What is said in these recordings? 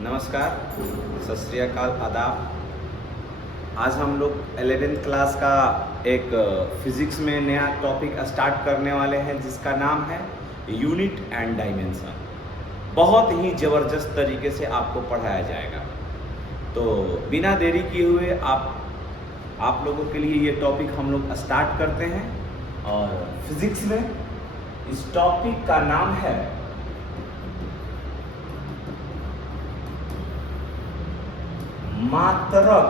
नमस्कार, सत श्री अकाल, आदाब। आज हम लोग 11th क्लास का एक फिज़िक्स में नया टॉपिक स्टार्ट करने वाले हैं जिसका नाम है यूनिट एंड डायमेंशन। बहुत ही ज़बरदस्त तरीके से आपको पढ़ाया जाएगा। तो बिना देरी किए हुए आप लोगों के लिए ये टॉपिक हम लोग स्टार्ट करते हैं। और फिज़िक्स में इस टॉपिक का नाम है मात्रक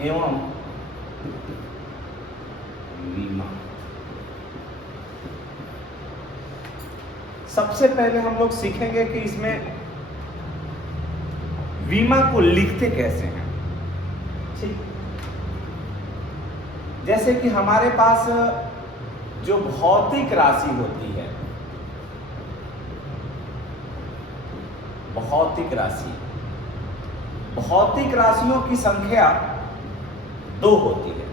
एवं विमा। सबसे पहले हम लोग सीखेंगे कि इसमें विमा को लिखते कैसे हैं। ठीक, जैसे कि हमारे पास जो भौतिक राशि होती है, भौतिक राशियों की संख्या 2 होती है।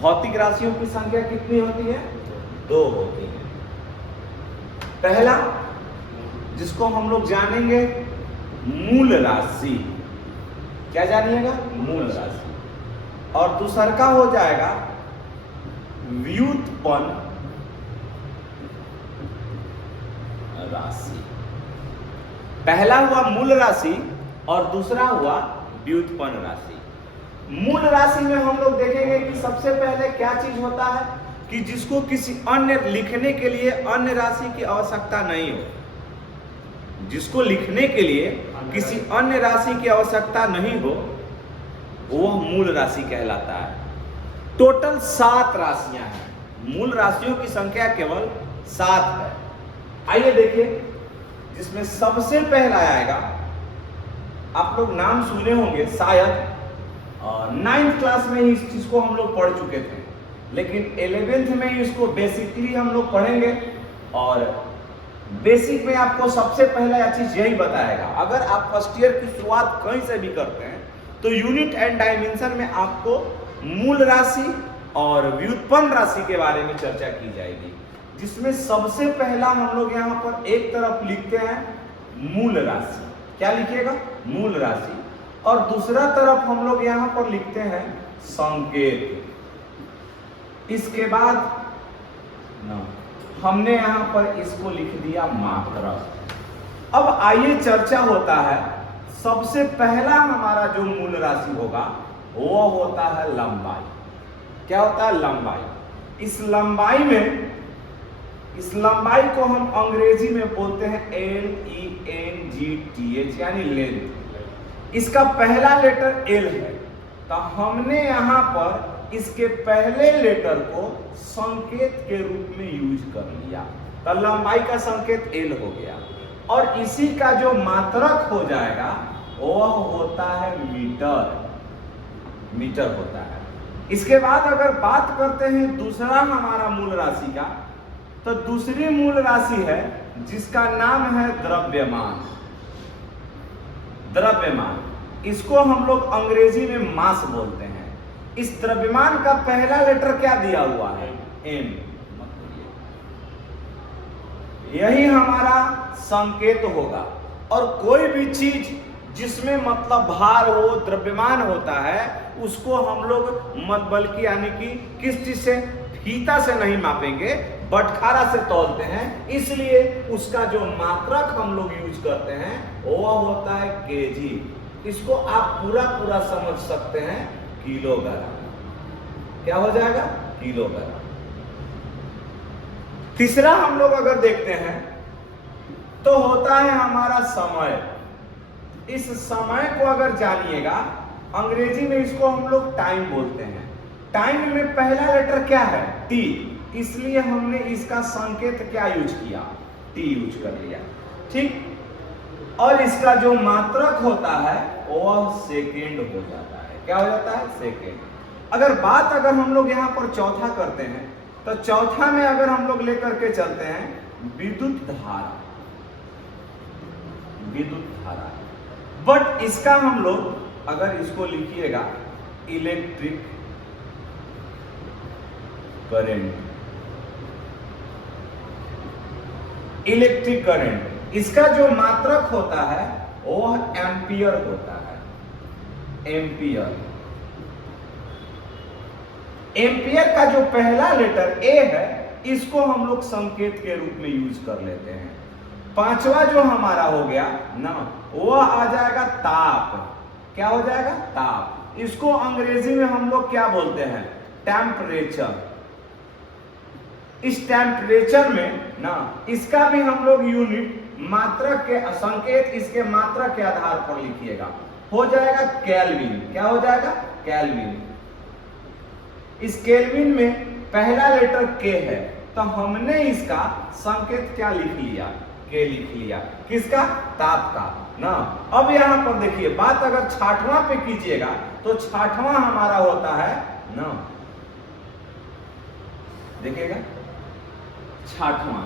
भौतिक राशियों की संख्या कितनी होती है? 2 होती है। पहला, जिसको हम लोग जानेंगे मूल राशि। क्या जानिएगा? मूल राशि। और दूसरा का हो जाएगा व्युत्पन्न राशि। पहला हुआ मूल राशि और दूसरा हुआ व्युत्पन्न राशि। मूल राशि में हम लोग देखेंगे कि सबसे पहले क्या चीज होता है कि जिसको किसी अन्य लिखने के लिए अन्य राशि की आवश्यकता नहीं हो। जिसको लिखने के लिए किसी अन्य राशि की आवश्यकता नहीं हो वह मूल राशि कहलाता है। टोटल 7 राशियां हैं। मूल राशियों की संख्या केवल 7 है। आइए देखिए, जिसमें सबसे पहला आएगा, आप लोग नाम सुने होंगे शायद, 9th क्लास में ही इस चीज को हम लोग पढ़ चुके थे, लेकिन 11th में इसको बेसिकली हम लोग पढ़ेंगे। और बेसिक में आपको सबसे पहला यह चीज यही बताएगा। अगर आप फर्स्ट ईयर की शुरुआत कहीं से भी करते हैं तो यूनिट एंड डायमेंशन में आपको मूल राशि और व्युत्पन्न राशि के बारे में चर्चा की जाएगी, जिसमें सबसे पहला हम लोग यहाँ पर एक तरफ लिखते हैं मूल राशि। क्या लिखिएगा? मूल राशि। और दूसरा तरफ हम लोग यहाँ पर लिखते हैं संकेत। इसके बाद हमने यहाँ पर इसको लिख दिया मात्रक। अब आइए चर्चा होता है। सबसे पहला हमारा जो मूल राशि होगा वो होता है लंबाई। क्या होता है? लंबाई। इस लंबाई को हम अंग्रेजी में बोलते हैं LENGTH, यानी लेंथ। इसका पहला लेटर L है, तो हमने यहां पर इसके पहले लेटर को संकेत के रूप में यूज कर लिया, तो लंबाई का संकेत L हो गया। और इसी का जो मात्रक हो जाएगा वह होता है मीटर होता है। इसके बाद अगर बात करते हैं दूसरा हमारा मूल राशि का, तो दूसरी मूल राशि है जिसका नाम है द्रव्यमान। इसको हम लोग अंग्रेजी में मास बोलते हैं। इस द्रव्यमान का पहला लेटर क्या दिया हुआ है? M। यही हमारा संकेत होगा। और कोई भी चीज जिसमें मतलब भार हो, द्रव्यमान होता है, उसको हम लोग मत बल्कि यानी कि किस चीज से, फीता से नहीं मापेंगे, बटखारा से तौलते हैं। इसलिए उसका जो मात्रक हम लोग यूज करते हैं वो होता है केजी। इसको आप पूरा समझ सकते हैं किलोग्राम। क्या हो जाएगा? किलोग्राम। तीसरा हम लोग अगर देखते हैं तो होता है हमारा समय। इस समय को अगर जानिएगा, अंग्रेजी में इसको हम लोग टाइम बोलते हैं। टाइम में पहला लेटर क्या है? T। इसलिए हमने इसका संकेत क्या यूज किया? T यूज कर लिया। ठीक। और इसका जो मात्रक होता है वह सेकेंड हो जाता है। क्या हो जाता है? सेकेंड। अगर हम लोग यहाँ पर चौथा करते हैं, तो चौथा में अगर हम लोग लेकर के चलते हैं विद्युत धारा। बट इसका हम लोग अगर इसको लिखिएगा इलेक्ट्रिक करंट, इलेक्ट्रिक करंट, इसका जो मात्रक होता है वो एम्पियर होता है, एम्पियर। एम्पियर का जो पहला लेटर ए है इसको हम लोग संकेत के रूप में यूज कर लेते हैं। पांचवा जो हमारा हो गया ना, वो आ जाएगा ताप। क्या हो जाएगा? ताप। इसको अंग्रेजी में हम लोग क्या बोलते हैं? टेम्परेचर। इस टेम्परेचर में ना, इसका भी हम लोग यूनिट मात्रक के संकेत इसके मात्रक के आधार पर लिखिएगा, हो जाएगा केल्विन। क्या हो जाएगा? केल्विन। इस केल्विन में पहला लेटर के है, तो हमने इसका संकेत क्या लिख लिया? के लिख लिया। किसका? ताप का ना। अब यहां पर देखिए, बात अगर छठवां पे कीजिएगा तो छठवां हमारा होता है ना, देखिएगा छठवां,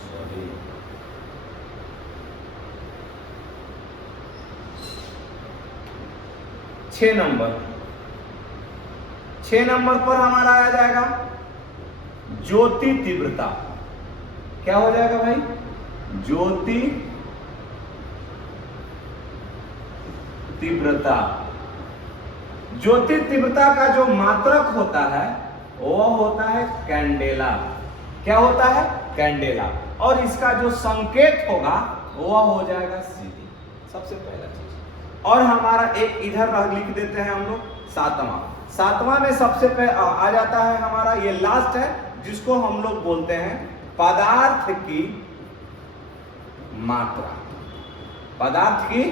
सॉरी, छह नंबर पर हमारा आ जाएगा ज्योति तीव्रता। क्या हो जाएगा भाई? ज्योति तीव्रता। ज्योति तीव्रता का जो मात्रक होता है वो होता है कैंडेला। क्या होता है? कैंडेला। और इसका जो संकेत होगा वो हो जाएगा सीधी, सबसे पहला चीज। और हमारा एक इधर लिख देते हैं हम लोग सातवां में सबसे पहले आ जाता है हमारा, ये लास्ट है, जिसको हम लोग बोलते हैं पदार्थ की मात्रा। पदार्थ की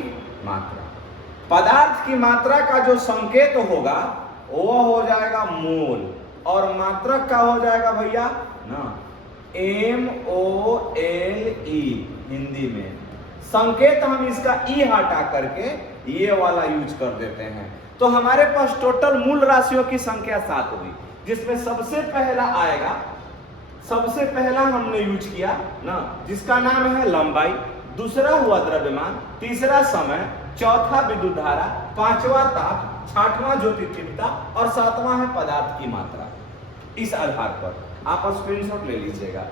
मात्रा। पदार्थ की मात्रा का जो संकेत होगा वो हो जाएगा मोल, और मात्रक का हो जाएगा भैया ना MOLE हिंदी में। संकेत हम इसका ई हटा करके ये वाला यूज कर देते हैं। तो हमारे पास टोटल मूल राशियों की संख्या 7 हुई, जिसमें सबसे पहला आएगा, सबसे पहला हमने यूज किया ना, जिसका नाम है लंबाई, दूसरा हुआ द्रव्यमान, तीसरा समय, चौथा विद्युत धारा, पांचवा ताप, छठवां ज्योति तीव्रता और सातवां है पदार्थ की मात्रा। इस आधार पर आप स्क्रीनशॉट ले लीजिएगा।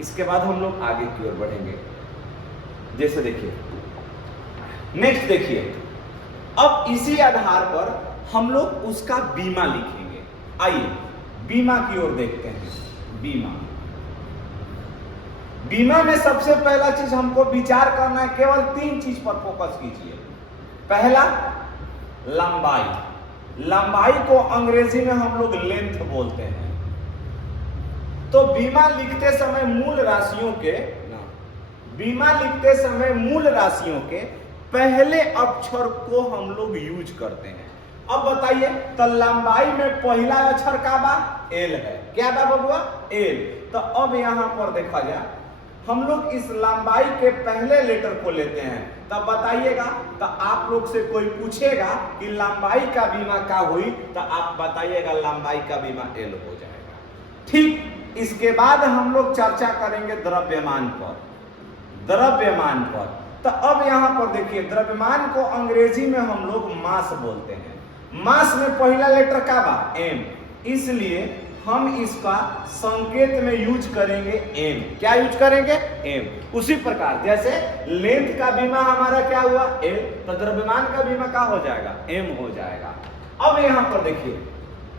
इसके बाद हम लोग आगे की ओर बढ़ेंगे। जैसे देखिए, नेक्स्ट देखिए, अब इसी आधार पर हम लोग उसका बीमा लिखेंगे। आइए बीमा की ओर देखते हैं। बीमा, बीमा में सबसे पहला चीज हमको विचार करना है, केवल 3 चीज पर फोकस कीजिए। पहला, लंबाई। लंबाई को अंग्रेजी में हम लोग लेंथ बोलते हैं। तो बीमा लिखते समय मूल राशियों के बीमा लिखते समय मूल राशियों के पहले अक्षर को हम लोग यूज करते हैं। अब बताइए, तो लंबाई में पहला अक्षर का बा? एल है। क्या बा बबुआ? एल। तो अब यहां पर देखा जाए, हम लोग इस लंबाई के पहले लेटर को लेते हैं। तब बताइएगा, तो आप लोग से कोई पूछेगा कि लंबाई का बीमा क्या हुई, तो आप बताइएगा लंबाई का बीमा एल हो जाएगा। ठीक, इसके बाद हम लोग चर्चा करेंगे द्रव्यमान पर। द्रव्यमान पर तो अब यहां पर देखिए, द्रव्यमान को अंग्रेजी में हम लोग मास बोलते हैं। मास में पहला लेटर क्या बा? एम। इसलिए हम इसका संकेत में यूज करेंगे एम। क्या यूज करेंगे? एम। उसी प्रकार जैसे लेंथ का बीमा हमारा क्या हुआ? एल, तो द्रव्यमान का बीमा क्या हो जाएगा? एम हो जाएगा। अब यहां पर देखिए,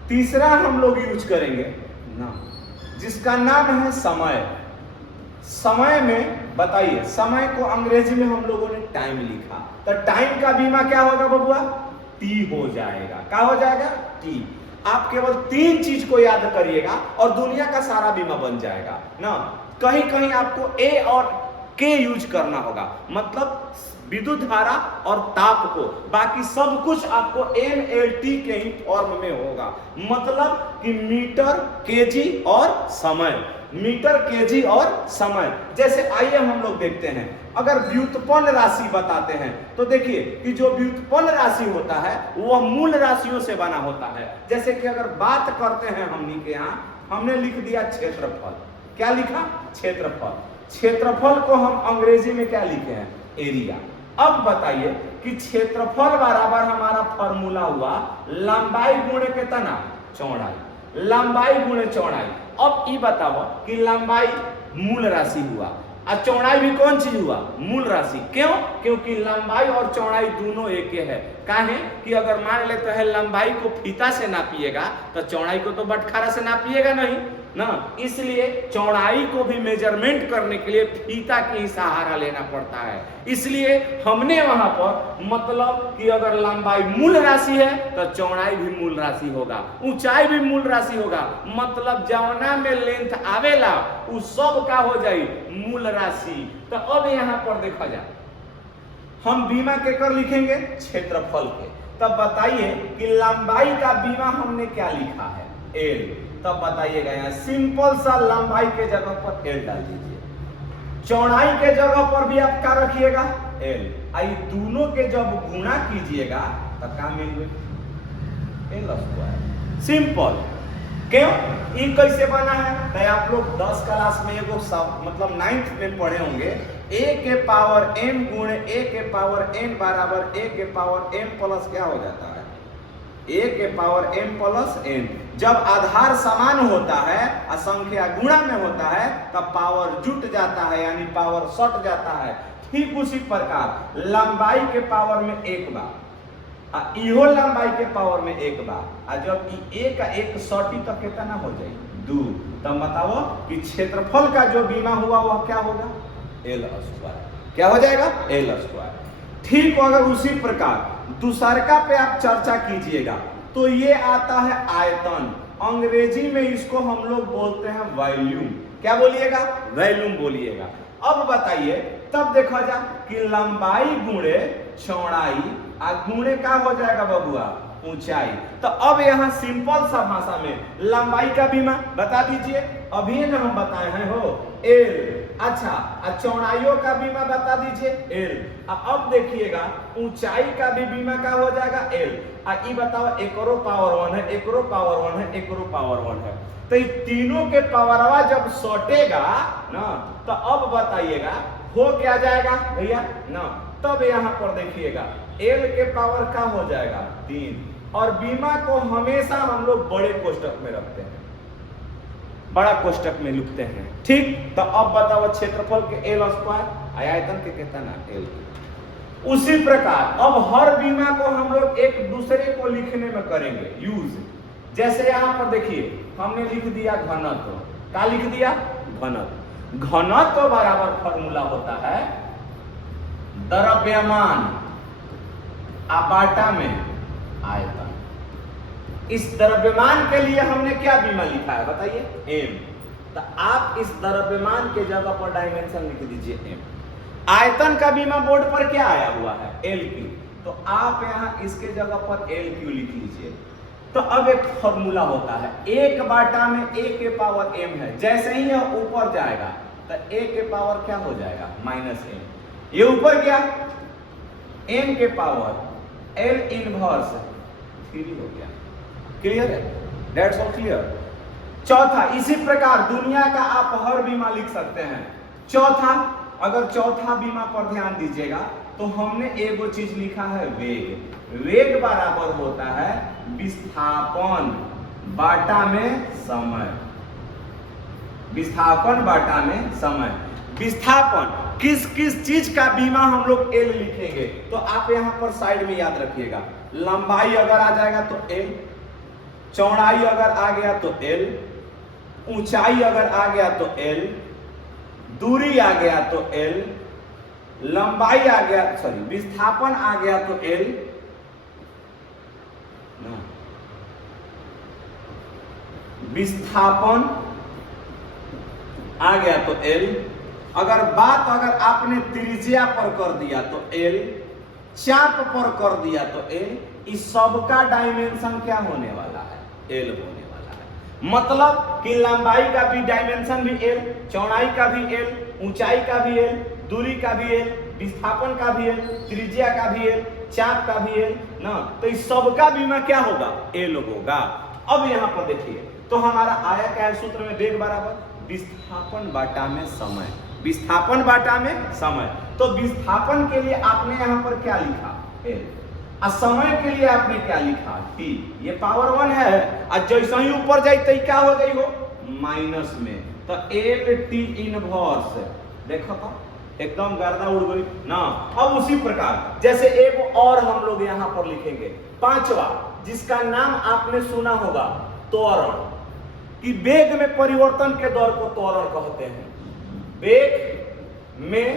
तीसरा हम लोग यूज करेंगे ना, जिसका नाम है समय। समय में बताइए, समय को अंग्रेजी में हम लोगों ने टाइम लिखा, तो टाइम का बीमा क्या होगा बबुआ? टी हो जाएगा। क्या हो जाएगा? टी। आप केवल 3 चीज को याद करिएगा और दुनिया का सारा बीमा बन जाएगा ना। कहीं कहीं आपको ए और के यूज करना होगा, मतलब विद्युत धारा और ताप को, बाकी सब कुछ आपको MLT के ही फॉर्म में होगा। मतलब कि मीटर, केजी और समय। मीटर, केजी और समय। जैसे आइए हम लोग देखते हैं, अगर व्युत्पन्न राशि बताते हैं तो देखिए कि जो व्युत्पन्न राशि होता है वह मूल राशियों से बना होता है। जैसे कि अगर बात करते हैं हमनी के यहाँ, हमने लिख दिया क्षेत्रफल। क्या लिखा? क्षेत्रफल। क्षेत्रफल को हम अंग्रेजी में क्या लिखे हैं? एरिया। अब बताइए कि क्षेत्रफल बराबर हमारा फॉर्मूला हुआ लंबाई गुणे कितना? चौड़ाई, लंबाई गुणे चौड़ाई। अब ये बताओ कि लंबाई मूल राशि हुआ और चौड़ाई भी कौन चीज हुआ? मूल राशि। क्यों? क्योंकि लंबाई और चौड़ाई दोनों एक है। काहे कि अगर मान लेते हैं लंबाई को फीता से नापिएगा तो चौड़ाई को तो बटखारा से नापिएगा नहीं ना, इसलिए चौड़ाई को भी मेजरमेंट करने के लिए फीता की ही सहारा लेना पड़ता है। इसलिए हमने वहां पर मतलब कि अगर लंबाई मूल राशि है तो चौड़ाई भी मूल राशि होगा, ऊंचाई भी मूल राशि होगा, मतलब जवना में लेंथ आवेला उस सब का हो जाए मूल राशि। तो अब यहां पर देखा जाए हम बीमा के कर लिखेंगे क्षेत्रफल के। तब बताइए कि लंबाई का बीमा हमने क्या लिखा है? एल। तब बताइएगा यहाँ सिंपल सा लंबाई के जगह पर एल डाल दीजिए, चौड़ाई के जगह पर भी आप क्या रखिएगा? एल। आई दोनों के जब गुणा कीजिएगा तो क्या मिल एल स्क्वायर। सिंपल। क्यों? ये कैसे बना है? तो आप लोग 10 क्लास में एगो मतलब 9th में पढ़े होंगे, a के पावर m गुणे a के पावर n बराबर a के पावर m प्लस क्या हो जाता है? a के पावर m प्लस n। जब आधार समान होता है और संख्या गुणा में होता है तब पावर जुट जाता है, यानी पावर सट जाता है। ठीक उसी प्रकार लंबाई के पावर में एक बार, इहो लंबाई के पावर में एक बार, जब एक का एक सटी तो कितना हो जाए? 2। तब बताओ कि क्षेत्रफल का जो बीमा हुआ वह क्या होगा? L square. क्या हो जाएगा? L square. ठीक। अगर उसी प्रकार दूसरका पे आप चर्चा कीजिएगा तो ये आता है आयतन। अंग्रेजी में इसको हम लोग बोलते हैं वॉल्यूम। क्या बोलिएगा? वॉल्यूम बोलिएगा। अब बताइए, तब देखा जा कि लंबाई गुणे चौड़ाई आ गुणे क्या हो जाएगा बबुआ? ऊंचाई। तो अब यहाँ सिंपल सा भाषा में लंबाई का बीमा बता दीजिए, अभी ना हम बताए हैं हो एल। अच्छा, चौड़ाइयों का बीमा बता दीजिए एल। अब देखिएगा ऊंचाई का भी बीमा का हो जाएगा एल। ये बताओ एकरो पावर 1 है, एकरो पावर 1 है, एकरो पावर 1 है, तो ये तीनों के पावरवा जब सटेगा ना तो अब बताइएगा हो क्या जाएगा भैया ना? तब यहाँ पर देखिएगा एल के पावर का हो जाएगा 3। और बीमा को हमेशा हम लोग बड़े कोष्टक में रखते हैं, बड़ा कोष्टक में लिखते हैं। ठीक। तो अब बताओ क्षेत्रफल के एल स्क्वायर, आयतन के कितना? एल। उसी प्रकार अब हर बीमा को हम लोग एक दूसरे को लिखने में करेंगे यूज। जैसे यहां पर देखिए हमने लिख दिया घनत्व। क्या लिख दिया? घनत्व। घनत्व बराबर फॉर्मूला होता है द्रव्यमान बाटा में आयतन। इस द्रव्यमान के लिए हमने क्या बीमा लिखा है बताइए? m। तो आप इस द्रव्यमान के जगह पर डायमेंशन लिख दीजिए m। आयतन का बीमा बोर्ड पर क्या आया हुआ है? LQ। तो आप यहाँ इसके जगह पर LQ लिख लीजिए। तो अब एक फॉर्मूला होता है, एक बाटा में a के पावर m है, जैसे ही यह ऊपर जाएगा तो a के पावर क्या हो जाएगा? -m। ये ऊपर गया m के पावर L इनवर्स 3 हो गया। क्लियर है? That's all clear. चौथा, इसी प्रकार दुनिया का आप हर बीमा लिख सकते हैं। चौथा, अगर चौथा बीमा पर ध्यान दीजिएगा तो हमने एगो चीज लिखा है वेग। वेग बराबर होता है विस्थापन बाटा में समय। विस्थापन बाटा में समय। विस्थापन किस किस चीज का बीमा हम लोग एल लिखेंगे तो आप यहां पर साइड में याद रखिएगा। लंबाई अगर आ जाएगा तो एल, चौड़ाई अगर आ गया तो एल, ऊंचाई अगर आ गया तो एल, दूरी आ गया तो एल, लंबाई आ गया विस्थापन आ गया तो एल, विस्थापन आ गया तो एल। अगर बात आपने त्रिज्या पर कर दिया तो एल, चाप पर कर दिया तो एल। इस सबका डायमेंशन क्या होने वाला है? एल होने वाला है। मतलब कि लंबाई का भी डायमेंशन भी एल, चौड़ाई का भी एल, ऊंचाई का भी एल, दूरी का भी एल, विस्थापन का भी एल, त्रिज्या का भी एल, चाप का भी एल ना। तो इस सबका बीमा क्या होगा? एल होगा। अब यहां पर देखिए तो हमारा आया क्या है सूत्र में? वेग बराबर विस्थापन बाटा में समय। विस्थापन बाटा में समय। तो विस्थापन के लिए आपने यहां पर क्या लिखा? एल। और समय के लिए आपने क्या लिखा t, ये पावर 1 है और जैसे ही ऊपर जाए तो क्या हो गई हो माइनस में, तो LT इनवर्स देखो तो एकदम गर्दा उड़ गई ना। अब उसी प्रकार जैसे एक और हम लोग यहां पर लिखेंगे पांचवा, जिसका नाम आपने सुना होगा त्वरण, कि वेग में परिवर्तन के दौर को त्वरण कहते हैं। वेग में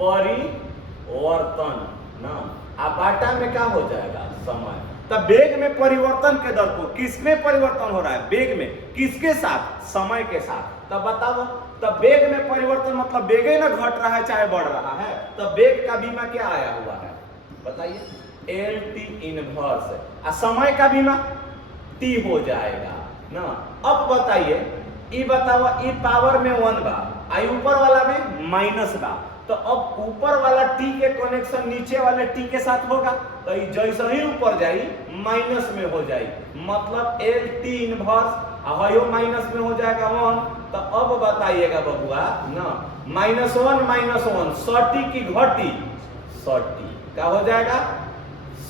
परिवर्तन ना, अब बाटा में क्या हो जाएगा समय। तब वेग में परिवर्तन के दर को किसमें परिवर्तन हो रहा है, वेग में किसके साथ, समय के साथ। तब बताओ, तब वेग में परिवर्तन मतलब वेग ही ना घट रहा है चाहे बढ़ रहा है, तब वेग का बीमा क्या आया हुआ है बताइए LT इनवर्स, और समय का बीमा T हो जाएगा ना। अब बताइए ई बताओ, ई पावर में 1 बा आई ऊपर वाला में माइनस बा, तो अब ऊपर वाला t के कनेक्शन नीचे वाले t के साथ होगा, तो जैसे ही ऊपर जाई माइनस में हो जाए, मतलब LT इनवर्स हयो माइनस में हो जाएगा 1। तो अब बताइएगा बबुआ ना, -1 -1 100t की घटी 100t क्या हो जाएगा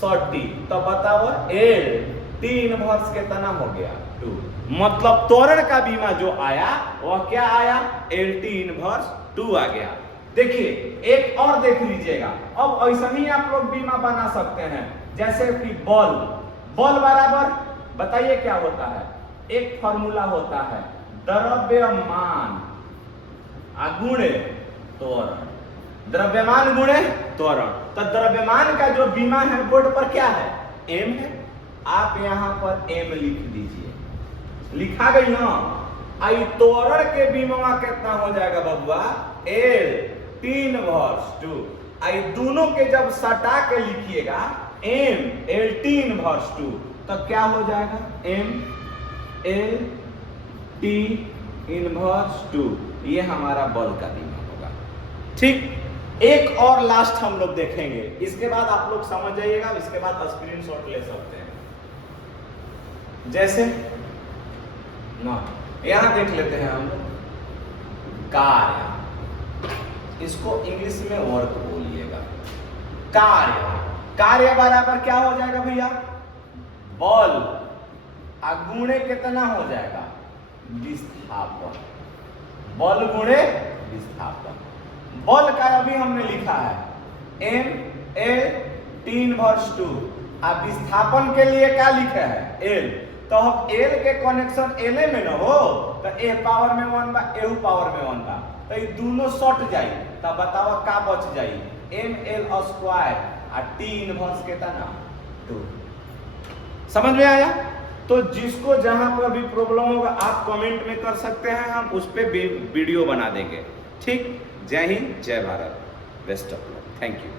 100t। तो बताओ LT इनवर्स कितना हो गया 2, मतलब त्वरण का बीमा जो आया वह क्या आया LT इनवर्स 2 आ गया। देखिए एक और देख लीजिएगा, अब ऐसा ही आप लोग बीमा बना सकते हैं, जैसे कि बल बराबर बताइए क्या होता है, एक फॉर्मूला होता है द्रव्यमान गुणे त्वरण, द्रव्यमान गुणे त्वरण। तो द्रव्यमान का जो बीमा है बोर्ड पर क्या है m है, आप यहां पर m लिख दीजिए, लिखा गई ना। आई त्वरण के बीमा कितना हो जाएगा बबुआ LT इनवर्स 2, आई दोनों के जब सटा के लिखिएगा m LT इनवर्स 2, तो क्या हो जाएगा m LT इनवर्स 2, ये हमारा बल का बीमा होगा। ठीक, एक और लास्ट हम लोग देखेंगे, इसके बाद आप लोग समझ जाइएगा, इसके बाद स्क्रीनशॉट ले सकते हैं। जैसे ना यहां देख लेते हैं हम कार्य, इसको इंग्लिश में वर्क बोलिएगा। कार्य बराबर क्या हो जाएगा भैया बल गुणे कितना हो जाएगा विस्थापन, बल गुणे विस्थापन। बल का अभी हमने लिखा है LT इनवर्स 2, अब विस्थापन के लिए क्या लिखा है L, तो हम L के कनेक्शन L में न हो, तो A पावर में 1 बा A पावर में 1 बा, तो ये दोनों शॉर्ट जाई, तब बताओ का बच जाई ml स्क्वायर और T इनवर्स कितना 2। समझ में आया? तो जिसको जहां पर भी प्रॉब्लम होगा आप कमेंट में कर सकते हैं, हम उस पर वीडियो बना देंगे। ठीक, जय हिंद जय Bharat, best of luck, thank you.